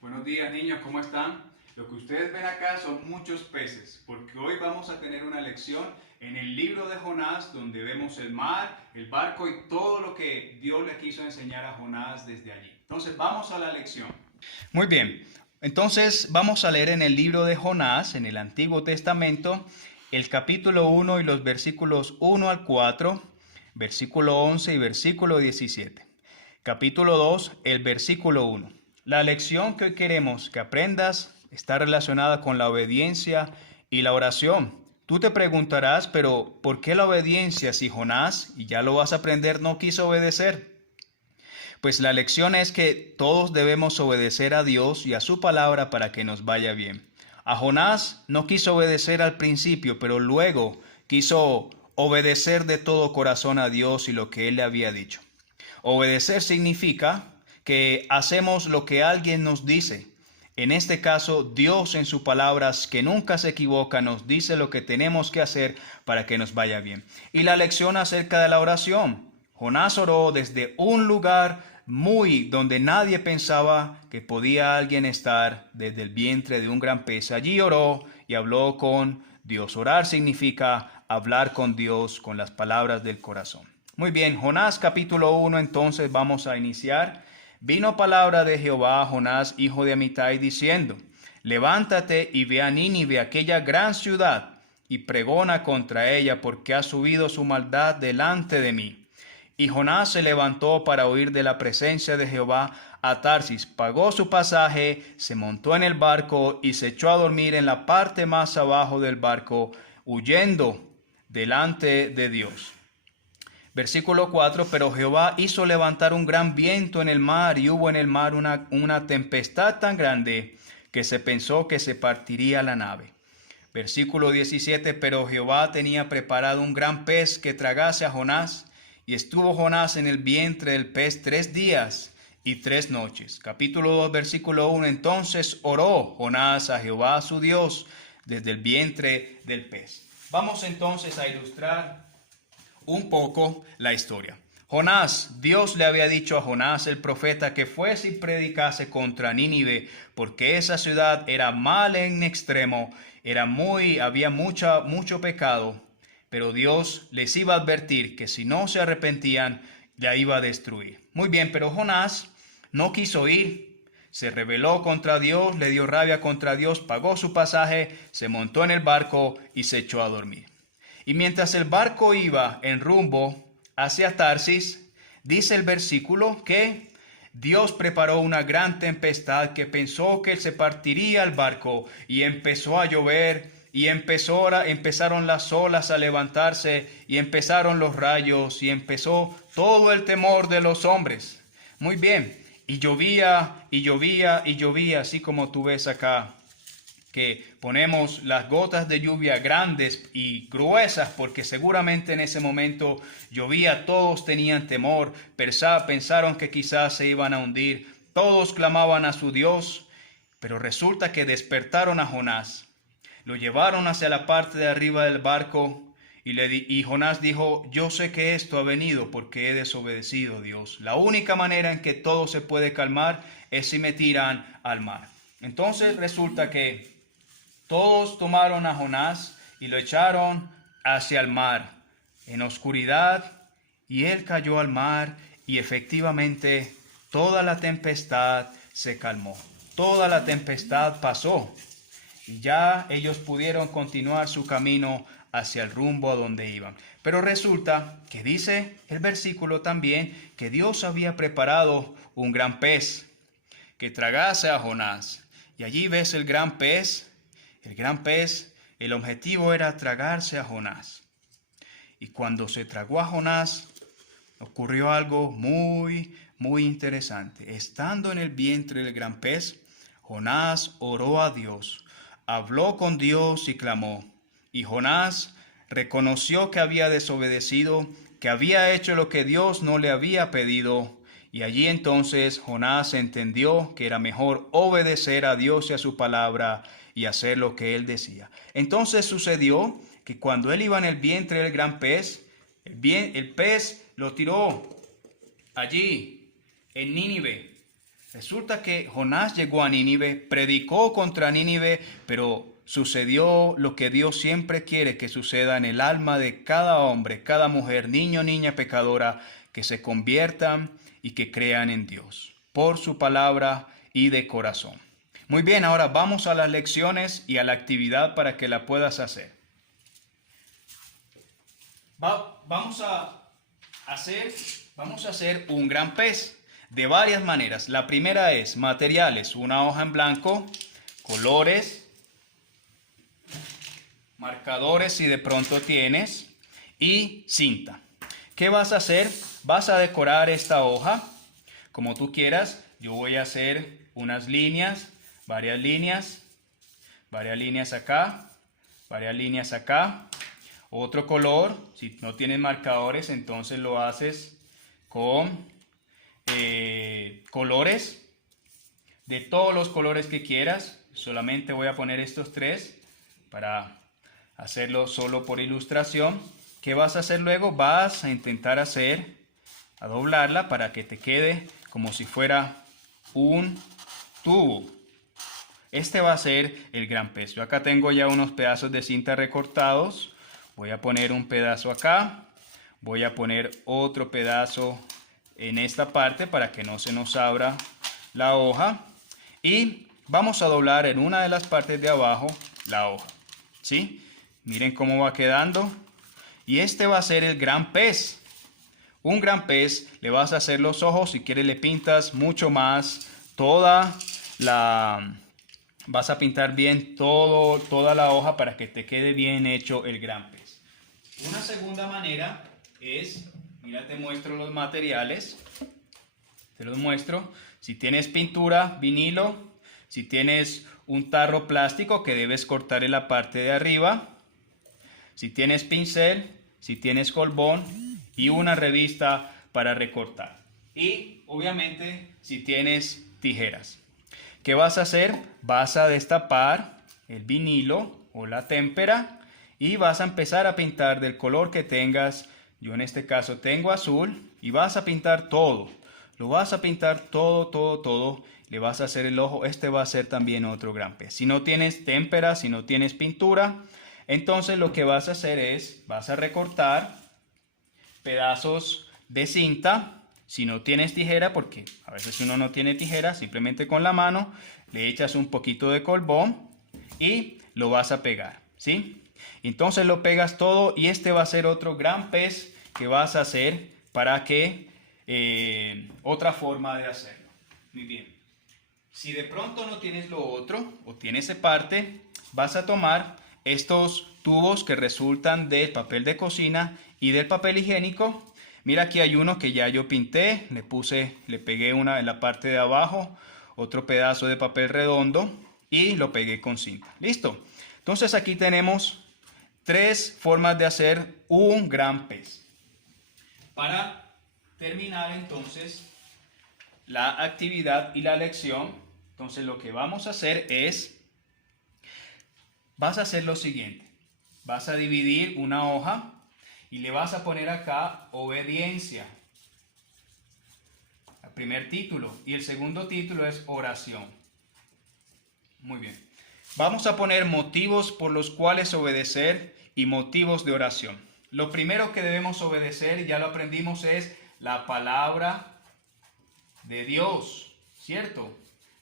Buenos días, niños, ¿cómo están? Lo que ustedes ven acá son muchos peces, porque hoy vamos a tener una lección en el libro de Jonás, donde vemos el mar, el barco y todo lo que Dios le quiso enseñar a Jonás desde allí. Entonces, vamos a la lección. Muy bien, entonces vamos a leer en el libro de Jonás, en el Antiguo Testamento, el capítulo 1 y los versículos 1 al 4, versículo 11 y versículo 17. Capítulo 2, el versículo 1. La lección que hoy queremos que aprendas está relacionada con la obediencia y la oración. Tú te preguntarás, pero ¿por qué la obediencia si Jonás, y ya lo vas a aprender, no quiso obedecer? Pues la lección es que todos debemos obedecer a Dios y a su palabra para que nos vaya bien. A Jonás no quiso obedecer al principio, pero luego quiso obedecer de todo corazón a Dios y lo que él le había dicho. Obedecer significa que hacemos lo que alguien nos dice. En este caso, Dios en sus palabras, que nunca se equivoca, nos dice lo que tenemos que hacer para que nos vaya bien. Y la lección acerca de la oración. Jonás oró desde un lugar donde nadie pensaba que podía alguien estar, desde el vientre de un gran pez. Allí oró y habló con Dios. Orar significa hablar con Dios con las palabras del corazón. Muy bien, Jonás capítulo 1, entonces vamos a iniciar. Vino palabra de Jehová a Jonás, hijo de Amitai, diciendo: Levántate y ve a Nínive, aquella gran ciudad, y pregona contra ella, porque ha subido su maldad delante de mí. Y Jonás se levantó para huir de la presencia de Jehová a Tarsis, pagó su pasaje, se montó en el barco y se echó a dormir en la parte más abajo del barco, huyendo delante de Dios. Versículo 4, pero Jehová hizo levantar un gran viento en el mar, y hubo en el mar una tempestad tan grande que se pensó que se partiría la nave. Versículo 17, pero Jehová tenía preparado un gran pez que tragase a Jonás, y estuvo Jonás en el vientre del pez 3 días y 3 noches. Capítulo 2, versículo 1, entonces oró Jonás a Jehová su Dios desde el vientre del pez. Vamos entonces a ilustrar un poco la historia. Jonás, Dios le había dicho a Jonás el profeta que fuese y predicase contra Nínive, porque esa ciudad era mal en extremo, había mucho pecado, pero Dios les iba a advertir que si no se arrepentían, la iba a destruir. Muy bien, pero Jonás no quiso ir, se rebeló contra Dios, le dio rabia contra Dios, pagó su pasaje, se montó en el barco y se echó a dormir. Y mientras el barco iba en rumbo hacia Tarsis, dice el versículo que Dios preparó una gran tempestad que pensó que se partiría el barco, y empezó a llover y empezaron las olas a levantarse y empezaron los rayos y empezó todo el temor de los hombres. Muy bien, y llovía y llovía y llovía, así como tú ves acá, que ponemos las gotas de lluvia grandes y gruesas, porque seguramente en ese momento llovía, todos tenían temor, pensaron que quizás se iban a hundir, todos clamaban a su Dios, pero resulta que despertaron a Jonás, lo llevaron hacia la parte de arriba del barco y Jonás dijo: yo sé que esto ha venido porque he desobedecido a Dios. La única manera en que todo se puede calmar es si me tiran al mar. Entonces resulta que todos tomaron a Jonás y lo echaron hacia el mar en oscuridad, y él cayó al mar, y efectivamente toda la tempestad se calmó. Toda la tempestad pasó y ya ellos pudieron continuar su camino hacia el rumbo a donde iban. Pero resulta que dice el versículo también que Dios había preparado un gran pez que tragase a Jonás. Y allí ves el gran pez. El gran pez, el objetivo era tragarse a Jonás. Y cuando se tragó a Jonás, ocurrió algo muy interesante. Estando en el vientre del gran pez, Jonás oró a Dios, habló con Dios y clamó. Y Jonás reconoció que había desobedecido, que había hecho lo que Dios no le había pedido. Y allí entonces Jonás entendió que era mejor obedecer a Dios y a su palabra y hacer lo que él decía. Entonces sucedió que cuando él iba en el vientre del gran pez, el pez lo tiró allí en Nínive. Resulta que Jonás llegó a Nínive, predicó contra Nínive, pero sucedió lo que Dios siempre quiere que suceda en el alma de cada hombre, cada mujer, niño, niña pecadora, que se conviertan y que crean en Dios, por su palabra y de corazón. Muy bien, ahora vamos a las lecciones y a la actividad para que la puedas hacer. Vamos a hacer un gran pez de varias maneras. La primera es materiales, una hoja en blanco, colores, marcadores si de pronto tienes, y cinta. ¿Qué vas a hacer? Vas a decorar esta hoja como tú quieras. Yo voy a hacer unas líneas, varias líneas acá, varias líneas acá. Otro color, si no tienes marcadores, entonces lo haces con colores, de todos los colores que quieras. Solamente voy a poner estos tres para hacerlo solo por ilustración. ¿Qué vas a hacer luego? Vas a intentar a doblarla para que te quede como si fuera un tubo. Este va a ser el gran pez. Yo acá tengo ya unos pedazos de cinta recortados. Voy a poner un pedazo acá. Voy a poner otro pedazo en esta parte para que no se nos abra la hoja. Y vamos a doblar en una de las partes de abajo la hoja. ¿Sí? Miren cómo va quedando. Y este va a ser el gran pez. Un gran pez, le vas a hacer los ojos. Si quieres le pintas mucho más. Vas a pintar bien toda la hoja para que te quede bien hecho el gran pez. Una segunda manera es, mira, te muestro los materiales. Te los muestro. Si tienes pintura, vinilo. Si tienes un tarro plástico que debes cortar en la parte de arriba. Si tienes pincel, si tienes colbón y una revista para recortar. Y obviamente si tienes tijeras. ¿Qué vas a hacer? Vas a destapar el vinilo o la témpera y vas a empezar a pintar del color que tengas. Yo en este caso tengo azul y vas a pintar todo. Lo vas a pintar todo. Le vas a hacer el ojo. Este va a ser también otro gran pez. Si no tienes témpera, si no tienes pintura, entonces lo que vas a hacer es, vas a recortar pedazos de cinta. Si no tienes tijera, porque a veces uno no tiene tijera, simplemente con la mano le echas un poquito de colbón y lo vas a pegar, ¿sí? Entonces lo pegas todo y este va a ser otro gran pez que vas a hacer para que otra forma de hacerlo. Muy bien. Si de pronto no tienes lo otro o tienes esa parte, vas a tomar estos tubos que resultan del papel de cocina y del papel higiénico. Mira, aquí hay uno que ya yo pinté, le pegué una en la parte de abajo, otro pedazo de papel redondo y lo pegué con cinta. Listo. Entonces aquí tenemos tres formas de hacer un gran pez. Para terminar entonces la actividad y la lección, entonces lo que vamos a hacer es, vas a hacer lo siguiente. Vas a dividir una hoja y le vas a poner acá obediencia. El primer título y el segundo título es oración. Muy bien. Vamos a poner motivos por los cuales obedecer y motivos de oración. Lo primero que debemos obedecer, ya lo aprendimos, es la palabra de Dios, ¿cierto?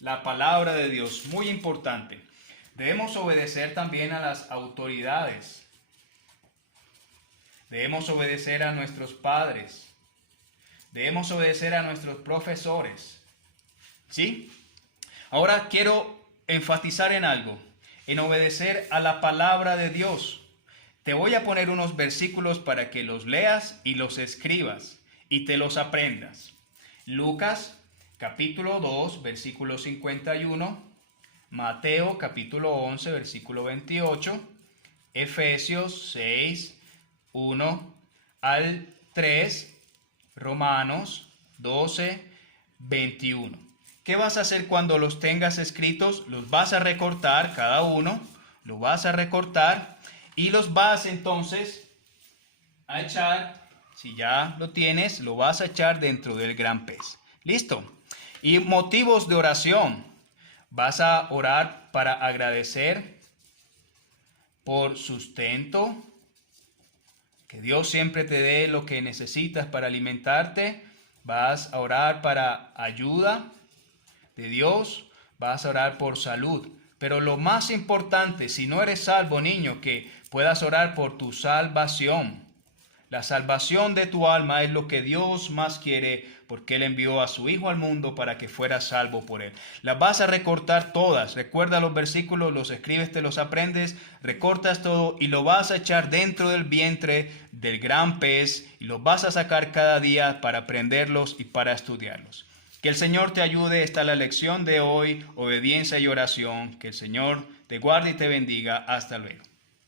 La palabra de Dios, muy importante. Debemos obedecer también a las autoridades. Debemos obedecer a nuestros padres. Debemos obedecer a nuestros profesores. ¿Sí? Ahora quiero enfatizar en algo. En obedecer a la palabra de Dios. Te voy a poner unos versículos para que los leas y los escribas y te los aprendas. Lucas capítulo 2, versículo 51. Mateo capítulo 11, versículo 28. Efesios 6, 1 al 3, Romanos 12, 21. ¿Qué vas a hacer cuando los tengas escritos? Los vas a recortar, cada uno, lo vas a recortar y los vas entonces a echar, si ya lo tienes, lo vas a echar dentro del gran pez. ¿Listo? Y motivos de oración. Vas a orar para agradecer por sustento, que Dios siempre te dé lo que necesitas para alimentarte. Vas a orar para ayuda de Dios. Vas a orar por salud. Pero lo más importante, si no eres salvo, niño, que puedas orar por tu salvación. La salvación de tu alma es lo que Dios más quiere, porque Él envió a su Hijo al mundo para que fueras salvo por Él. Las vas a recortar todas. Recuerda los versículos, los escribes, te los aprendes, recortas todo y lo vas a echar dentro del vientre del gran pez y los vas a sacar cada día para aprenderlos y para estudiarlos. Que el Señor te ayude. Esta es la lección de hoy, obediencia y oración. Que el Señor te guarde y te bendiga. Hasta luego.